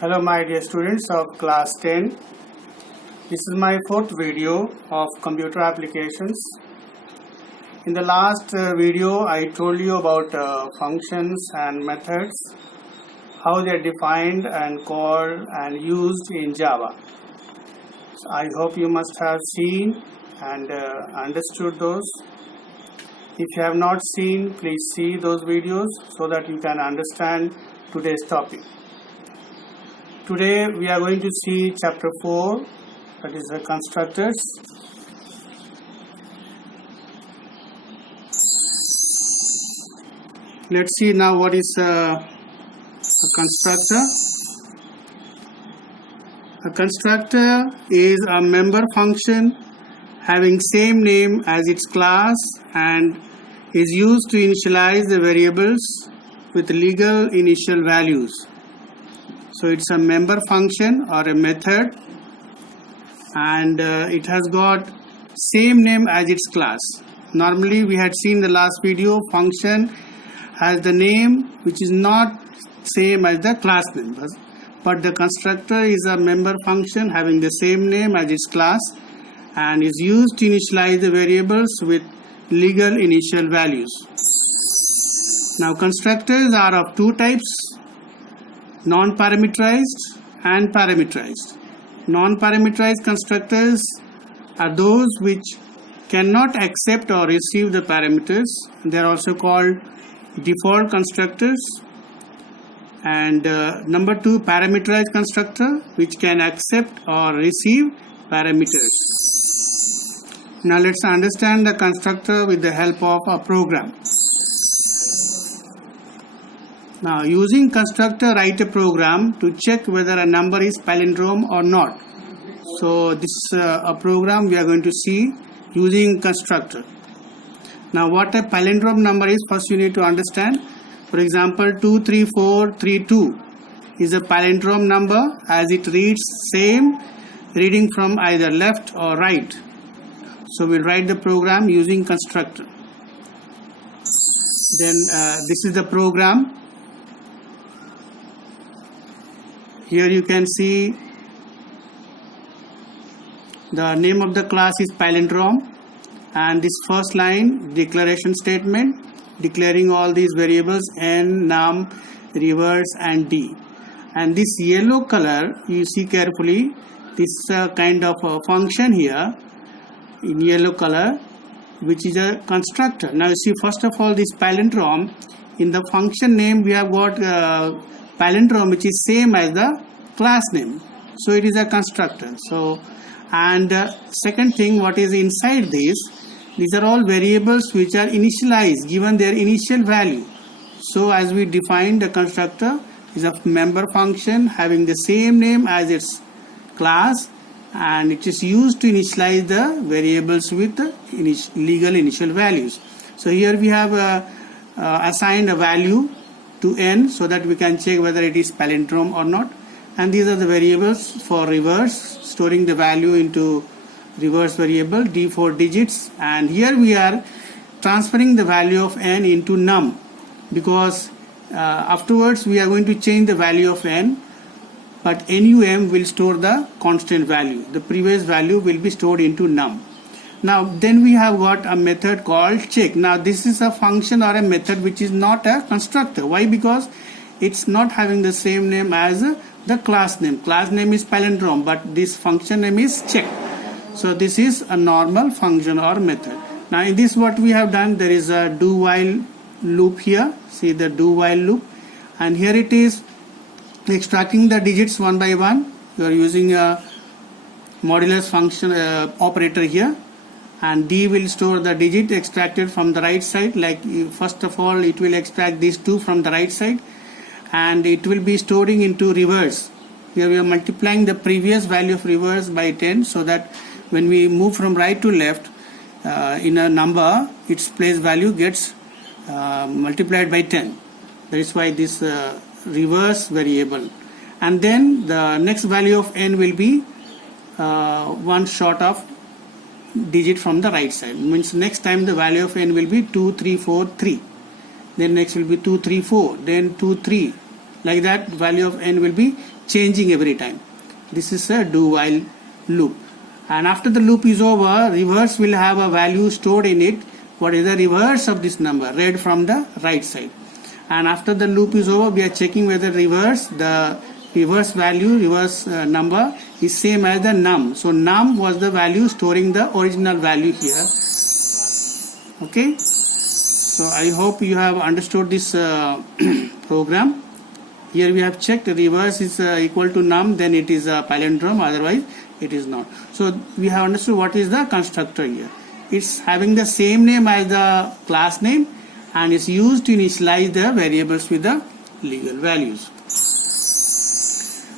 Hello my dear students of class 10. This is my fourth video of computer applications. In the last video I told you about functions and methods, how they are defined and called and used in Java. So I hope you must have seen and understood those. If you have not seen, please see those videos so that you can understand today's topic. Today we are going to see chapter 4, that is the constructors. Let's see now what is a constructor. A constructor is a member function having same name as its class and is used to initialize the variables with legal initial values. So it's a member function or a method, and it has got same name as its class. Normally we had seen the last video, function has the name which is not same as the class name, but the constructor is a member function having the same name as its class and is used to initialize the variables with legal initial values. Now constructors are of two types: non-parameterized and parameterized. Non-parameterized constructors are those which cannot accept or receive the parameters. They are also called default constructors. And number two, parameterized constructor, which can accept or receive parameters. Now let's understand the constructor with the help of a program. Now, using constructor, write a program to check whether a number is palindrome or not. So this is a program we are going to see using constructor. Now, what a palindrome number is, first you need to understand. For example, 23432 is a palindrome number as it reads same reading from either left or right. So we'll write the program using constructor. Then this is the program. Here you can see the name of the class is palindrome, and this first line declaration statement declaring all these variables n, num, reverse and d. And this yellow color, you see carefully, this is a kind of a function here in yellow color which is a constructor. Now you see, first of all, this palindrome, in the function name we have got palindrome which is same as the class name, so it is a constructor. So, and second thing, what is inside this, these are all variables which are initialized given their initial value. So as we defined, the constructor is a member function having the same name as its class, and it is used to initialize the variables with the legal initial values. So here we have assigned a value to n so that we can check whether it is palindrome or not, and these are the variables for reverse, storing the value into reverse variable d4 digits, and here we are transferring the value of n into num, because afterwards we are going to change the value of n, but num will store the constant value. The previous value will be stored into num. Now then we have got a method called check. Now this is a function or a method which is not a constructor. Why? Because it's not having the same name as the class name. Class name is palindrome, but this function name is check. So this is a normal function or method. Now in this, what we have done, there is a do while loop here. See the do while loop, and here it is extracting the digits one by one. You are using a modulus function operator here, and d will store the digit extracted from the right side. Like first of all, it will extract these two from the right side, and it will be storing into reverse. Here we are multiplying the previous value of reverse by 10, so that when we move from right to left in a number, its place value gets multiplied by 10. That is why this reverse variable. And then the next value of n will be one short of digit from the right side. Means next time the value of n will be 2 3 4 3. Then next will be 2 3 4. Then 2 3. Like that, value of n will be changing every time. This is a do while loop. And after the loop is over, reverse will have a value stored in it. What is the reverse of this number? Read from the right side. And after the loop is over, we are checking whether the reverse value, number is same as the num. So num was the value storing the original value here. Okay. So I hope you have understood this program. Here we have checked reverse is equal to num, then it is a palindrome, otherwise it is not. So we have understood what is the constructor here. It's having the same name as the class name and is used to initialize the variables with the legal values.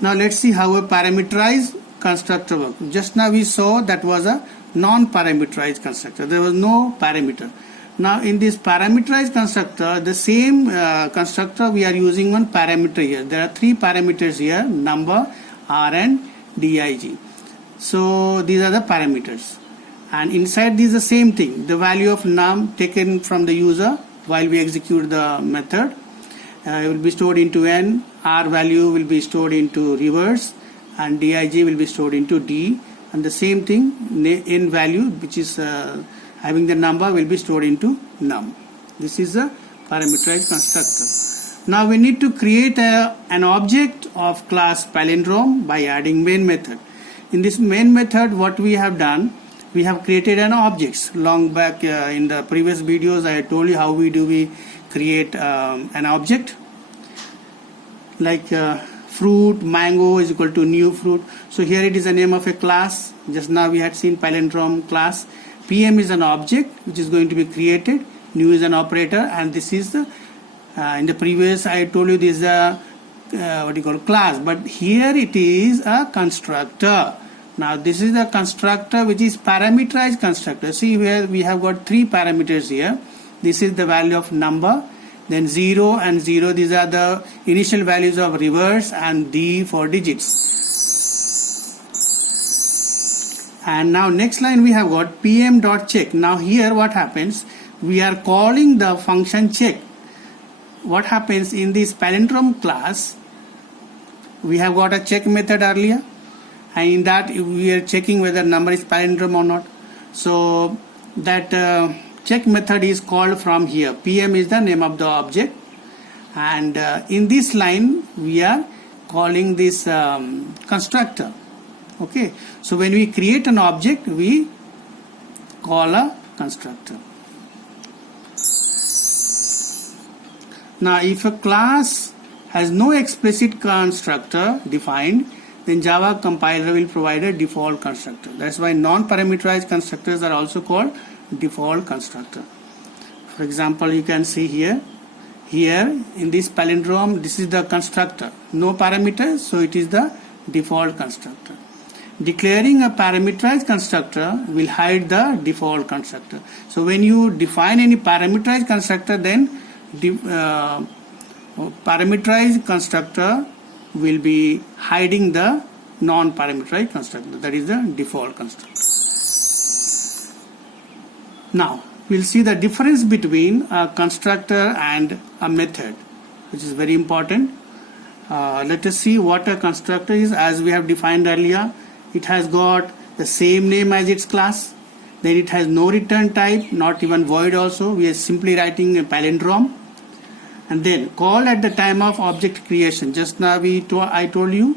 Now let's see how a parameterized constructor works. Just now we saw that was a non-parameterized constructor. There was no parameter. Now in this parameterized constructor, the same constructor we are using one parameter here. There are three parameters here: number, r, and dig. So these are the parameters. And inside this is the same thing. The value of num taken from the user while we execute the method will be stored into n. R value will be stored into reverse, and dig will be stored into d. And the same thing, n value, which is having the number, will be stored into num. This is a parameterized constructor. Now we need to create an object of class palindrome by adding main method. In this main method, what we have done, we have created an objects. Long back in the previous videos, I told you how we create an object like fruit, mango is equal to new fruit. So here it is the name of a class. Just now we had seen palindrome class. PM is an object which is going to be created. New is an operator, and this is the in the previous I told you this is a class, but here it is a constructor. Now this is the constructor which is parameterized constructor. See, where we have got three parameters here. This is the value of number, then 0 and 0, these are the initial values of reverse, and d for digits. And now next line we have got pm.check. Now here what happens, we are calling the function check. What happens in this palindrome class, we have got a check method earlier, and in that we are checking whether number is palindrome or not. So that check method is called from here. PM is the name of the object, and in this line we are calling this constructor. Okay, so when we create an object, we call a constructor. Now if a class has no explicit constructor defined, then Java compiler will provide a default constructor. That's why non-parameterized constructors are also called default constructor. For example, you can see here in this palindrome, this is the constructor, no parameters, so it is the default constructor. Declaring a parameterized constructor will hide the default constructor. So when you define any parameterized constructor, then parameterized constructor will be hiding the non-parameterized constructor, that is the default constructor. Now we'll see the difference between a constructor and a method, which is very important. Let us see what a constructor is. As we have defined earlier, it has got the same name as its class, then it has no return type, not even void also. We are simply writing a palindrome, and then called at the time of object creation. Just now I told you,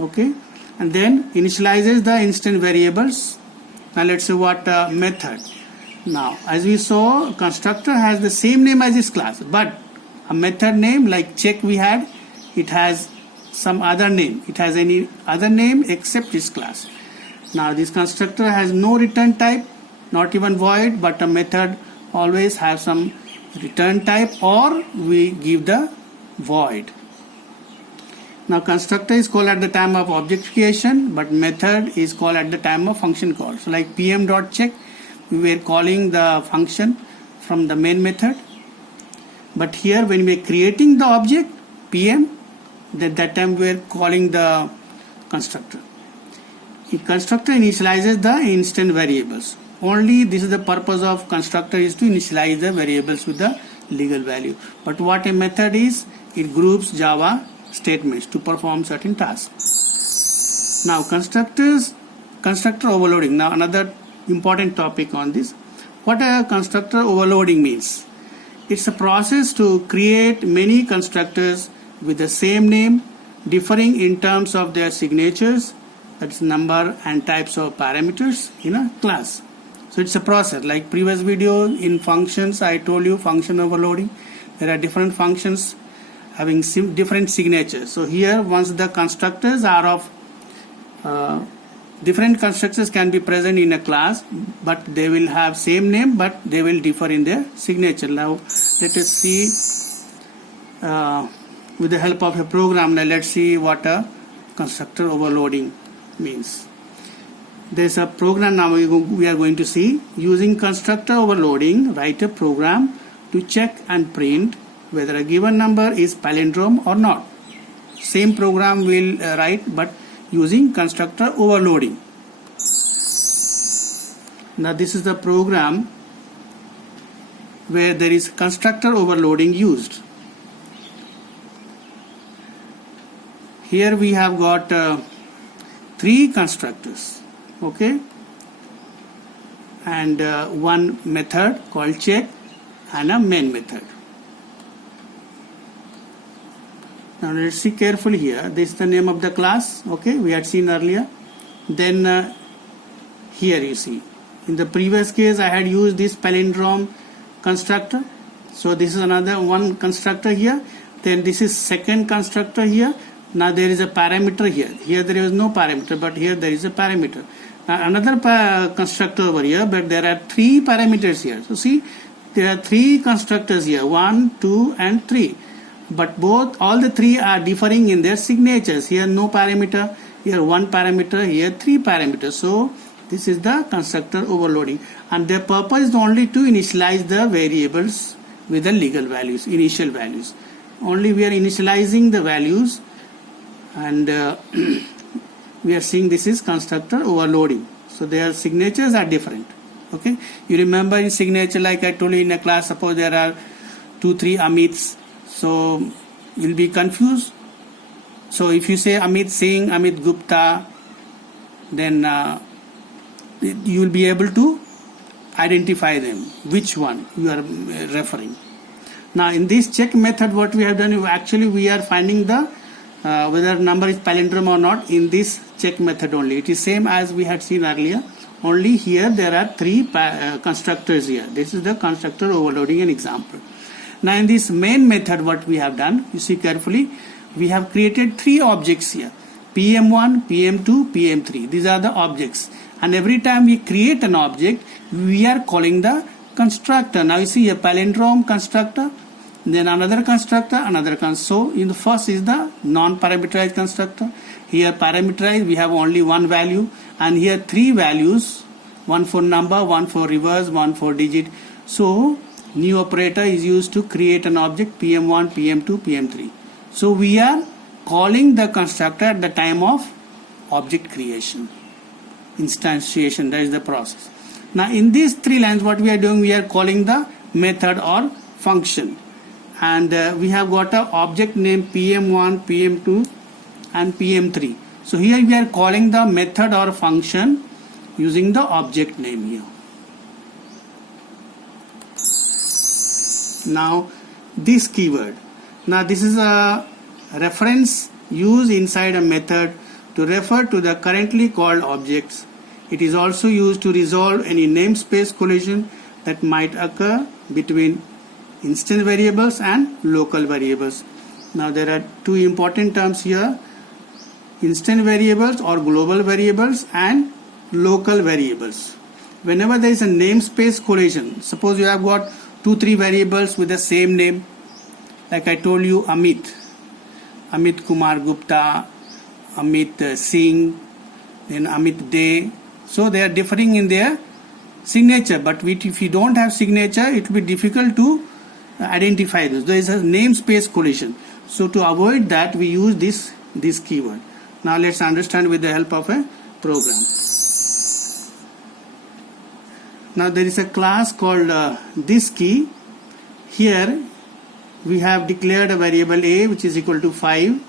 okay, and then initializes the instant variables. Now let's see what method. Now as we saw, constructor has the same name as its class, but a method name like check we had, it has some other name. It has any other name except its class. Now this constructor has no return type, not even void, but a method always has some return type, or we give the void. Now constructor is called at the time of object creation, but method is called at the time of function call. So like pm.check, we were calling the function from the main method, but here when we are creating the object pm, at that time we are calling the constructor. The constructor initializes the instant variables. Only this is the purpose of constructor, is to initialize the variables with the legal value. But what a method is, it groups Java statements to perform certain tasks. Now constructor overloading. Now another important topic on this. What a constructor overloading means. It's a process to create many constructors with the same name, differing in terms of their signatures, that's number and types of parameters in a class. So it's a process. Like previous video in functions, I told you function overloading. There are different functions having different signatures. So here, once the constructors are of different constructors can be present in a class, but they will have same name, but they will differ in their signature. Now let us see with the help of a program. Now let's see what a constructor overloading means. There's a program now we are going to see. Using constructor overloading, write a program to check and print whether a given number is palindrome or not. Same program will write, but using constructor overloading. Now this is the program where there is constructor overloading used. Here we have got 3 constructors, okay, and one method called check and a main method. Now let's see carefully here. This is the name of the class, okay, we had seen earlier. Then here you see, in the previous case I had used this palindrome constructor. So this is another one constructor here. Then this is second constructor here. Now there is a parameter here. Here there is no parameter, but here there is a parameter. Now another constructor over here, but there are 3 parameters here. So see, there are 3 constructors here, 1, 2 and 3. But all the 3 are differing in their signatures. Here no parameter, here 1 parameter, here 3 parameters. So this is the constructor overloading, and their purpose is only to initialize the variables with the legal values, initial values. Only we are initializing the values, and we are seeing this is constructor overloading. So their signatures are different. Okay, you remember in signature, like I told you in a class, suppose there are 2-3 Amits. So you'll be confused. So if you say Amit Singh, Amit Gupta, then you will be able to identify them, which one you are referring. Now in this check method, what we have done, actually we are finding the whether number is palindrome or not in this check method only. It is same as we had seen earlier, only here there are 3 constructors here. This is the constructor overloading an example. Now in this main method, what we have done, you see carefully, we have created 3 objects here, PM1, PM2, PM3. These are the objects, and every time we create an object, we are calling the constructor. Now you see a palindrome constructor, then another constructor, another constructor. So in the first is the non-parameterized constructor. Here parameterized, we have only 1 value, and here 3 values, 1 for number, 1 for reverse, 1 for digit. So new operator is used to create an object PM1, PM2, PM3. So we are calling the constructor at the time of object creation, instantiation, that is the process. Now in these 3 lines, what we are doing, we are calling the method or function, and we have got an object name PM1, PM2 and PM3. So here we are calling the method or function using the object name here. Now this keyword, now this is a reference used inside a method to refer to the currently called objects. It is also used to resolve any namespace collision that might occur between instance variables and local variables. Now there are 2 important terms here, instance variables or global variables and local variables. Whenever there is a namespace collision, suppose you have got 2-3 variables with the same name, like I told you, Amit Kumar Gupta, Amit Singh, then Amit Day. So they are differing in their signature, but if you don't have signature, it will be difficult to identify those. There is a namespace collision. So to avoid that, we use this keyword. Now let's understand with the help of a program. Now there is a class called this key. Here we have declared a variable a which is equal to 5,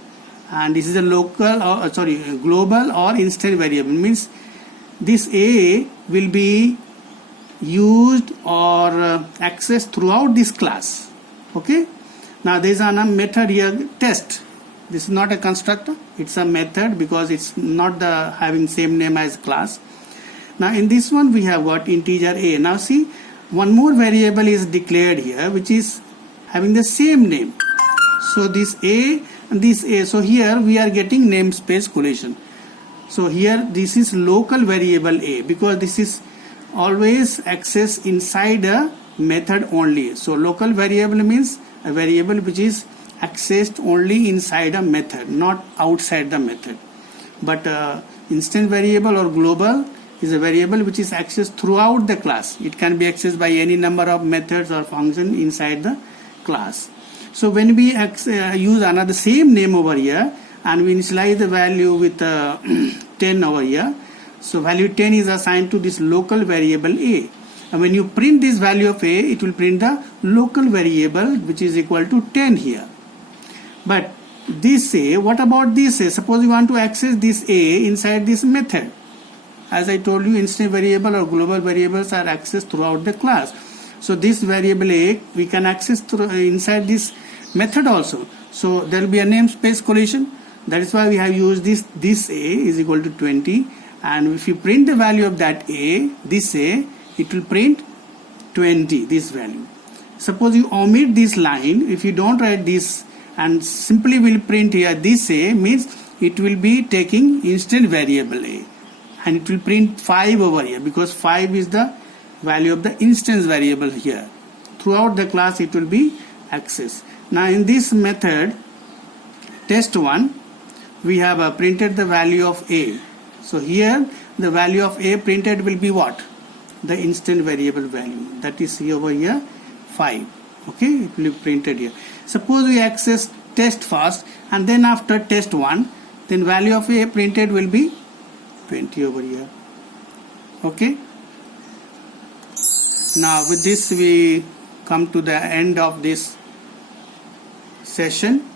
and this is a local or global or instant variable. Means this A will be used or accessed throughout this class. Okay. Now there is a method here, test. This is not a constructor, it's a method because it's not the having same name as class. Now in this one we have got integer A. Now see, one more variable is declared here which is having the same name. So this A and this A. So here we are getting namespace collision. So here this is local variable A because this is always accessed inside a method only. So local variable means a variable which is accessed only inside a method, not outside the method. But instant variable or global is a variable which is accessed throughout the class. It can be accessed by any number of methods or functions inside the class. So when we use another same name over here and we initialize the value with 10 over here, so value 10 is assigned to this local variable A. And when you print this value of A, it will print the local variable which is equal to 10 here. But this A, what about this A? Suppose you want to access this A inside this method. As I told you, instant variable or global variables are accessed throughout the class. So this variable A we can access through inside this method also. So there will be a namespace collision. That is why we have used this A is equal to 20, and if you print the value of that A, this A, it will print 20, this value. Suppose you omit this line, if you don't write this and simply will print here this A, means it will be taking instant variable A and it will print 5 over here because 5 is the value of the instance variable here. Throughout the class it will be accessed. Now in this method test1 we have printed the value of A. So here the value of A printed will be what? The instant variable value, that is over here 5. Okay, it will be printed here. Suppose we access test first and then after test 1, then value of A printed will be 20 over here. Okay. Now with this we come to the end of this session.